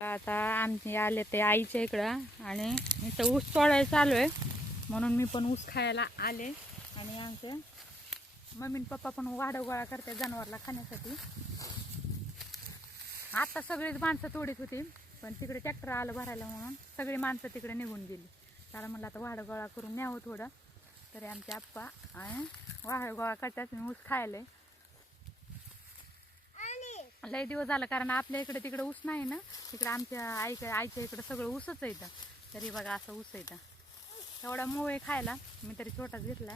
आता आमचे आले ते आईच्या इकडं आणि इथं ऊस तोडायला चालू आहे. म्हणून मी पण ऊस खायला आले. आणि आमचे मम्मी आणि पप्पा पण वाढव गोळा करते जनावरला खाण्यासाठी. आता सगळीच माणसं तोडीत होती पण तिकडे ट्रॅक्टर आलं भरायला म्हणून सगळी माणसं तिकडे निघून गेली. त्याला म्हणलं आता वाढ गोळा करून न्यावं थोडं. तरी आमचे आप्पा आणि वाढ गोळा करतात मी ऊस खायला. लय दिवस झालं कारण आपल्या इकडे तिकडे ऊस नाही ना. तिकडे आमच्या आईच्या आईच्या इकडे सगळं ऊसच आहे इथं. तरी बघा असं ऊस आहे इथं. एवढा मोह आहे खायला मी तरी छोटाच घेतला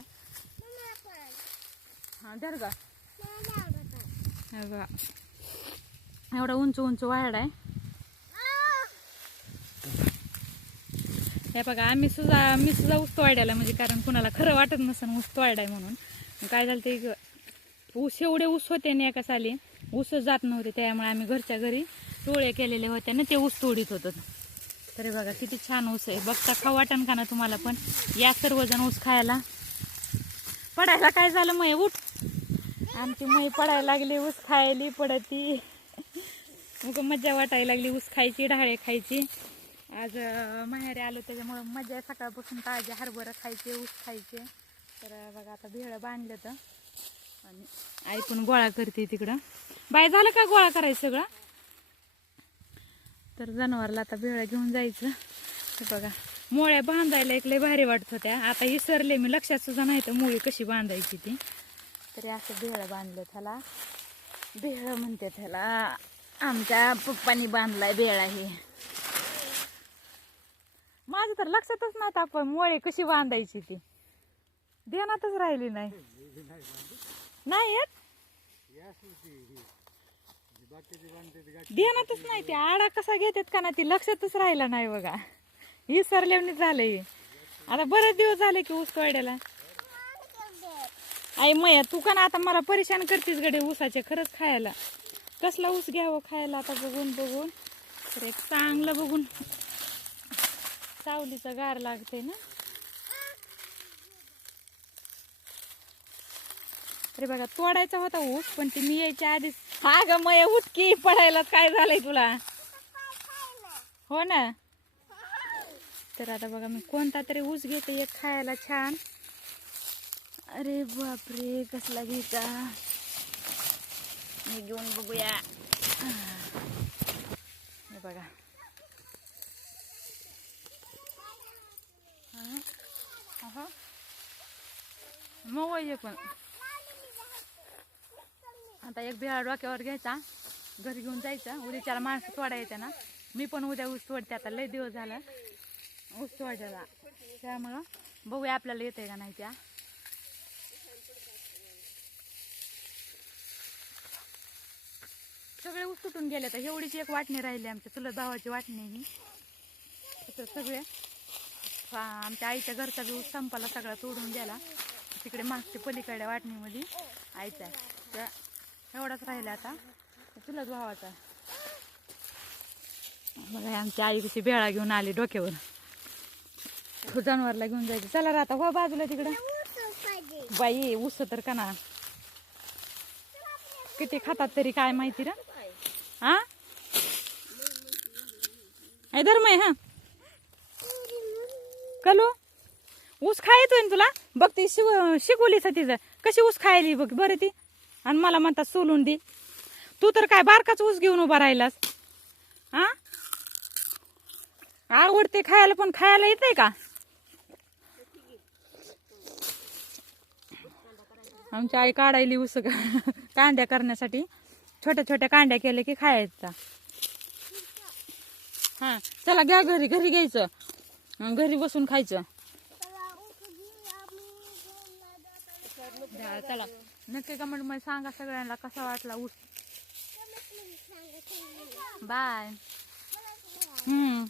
हा धर गा. बघा. एवढा उंच उंच वाढ आहे. हे बघा आम्ही सुद्धा मी सुद्धा ऊस तोडायला म्हणजे कारण कुणाला खरं वाटत नसेल ऊस तोडाय म्हणून. काय झालं ते ऊस एवढे ऊस होते ना एका साली. ऊस जात नव्हते त्यामुळे आम्ही घरच्या घरी टोळे केलेले होते ना ते ऊस तोडीत होतो. तरी बघा किती छान ऊस आहे. बघता खाऊ वाटण का ना तुम्हाला पण या सर्वजण ऊस खायला पडायला काय झालं मय? उठ. आमची मय पडायला लागली ऊस खायली पडती. मग मजा वाटायला लागली ऊस खायची डाळे खायची. आज माहेरी आलो त्याच्यामुळं मजा सकाळपासून ताजे हरभरा खायचे ऊस खायचे. तर बघा आता भेळ बांधलं तर आणि आई पण गोळा करते तिकडं. बाय झालं का गोळा करायचं सगळं? तर जनावरला आता भेळ घेऊन जायचं. बघा मोळ्या बांधायला एक लय भारी वाटत होत्या. आता विसरले मी लक्षात सुद्धा नाही तर मोळी कशी बांधायची ती. तरी असं भेळ बांधलं त्याला. भेळ म्हणते त्याला आमच्या पप्पानी बांधलाय भेळ हे. माझं तर लक्षातच नाही आपण मोळे कशी बांधायची ती. ध्यानातच राहिली नाही. नाही येत ध्यानातच नाही ते. आडा कसा घेतात का ना ती लक्षातच राहिला नाही बघा. ही सरलेवणी झालंय. आता बरेच दिवस झाले की ऊस तोड्याला. आई मया तू का ना आता मला परेशान करतीस गडे ऊसाचे खरंच खायला. कसला ऊस घ्यावं खायला आता बघून बघून. तर एक चांगलं बघून सावलीचं गार लागते ना. अरे बघा तोडायचा होता ऊस पण ती मी यायच्या आधीच. हा ग मय उठकी पडायला काय झालंय तुला? हो ना? तर आता बघा मी कोणता तरी ऊस घेते एक खायला छान. अरे बापरे कसला घ्यायचा? मी घेऊन बघूया. हे बघा. मग पण. आता एक बिहार डोक्यावर घ्यायचा. घरी घेऊन जायचं. उद्याच्याला माणसं तोडायचं ना. मी पण उद्या ऊस तोडते. आता लय दिवस झाला ऊस तोडायला. त्यामुळं बघूया आपल्याला येते का नाही त्या. सगळे ऊस तुटून गेले तर एवढीच एक वाटणी राहिली आमच्या चुलत भावाची वाटणी ही. तर सगळे आमच्या आईच्या घरचा बी ऊस संपाला सगळा तोडून गेला. तिकडे मागच्या पलीकडे वाटणीमध्ये आईचा आहे. तर एवढाच राहिला आता. चुलत भावाचा बघा आमची आई कशी बेळा घेऊन आली डोक्यावर. तो जनावरला घेऊन जायचं. चला रे आता हो बाजूला तिकडं. बाई ऊस तर का ना. किती खातात तरी काय माहिती रे. हा धर मै हा. कलो ऊस खायचोय तुला? बघ ती शिव शिकवलीच तिचं. कशी ऊस खायली बघ बरं ती. आणि मला म्हणतात सोलून दे. तू तर काय बारकाच ऊस घेऊन उभा राहिलास. हा? आवडते खायला पण खायला येते का? आमची आई काढायली ऊस कांड्या करण्यासाठी. छोट्या छोट्या कांड्या केल्या की खायचा. हा चला घ्या घरी घरी घ्यायचं. घरी बसून खायचं. चला. नक्की कमेंटमध्ये सांगा सगळ्यांना कसा वाटला ऊस. बाय हम्म.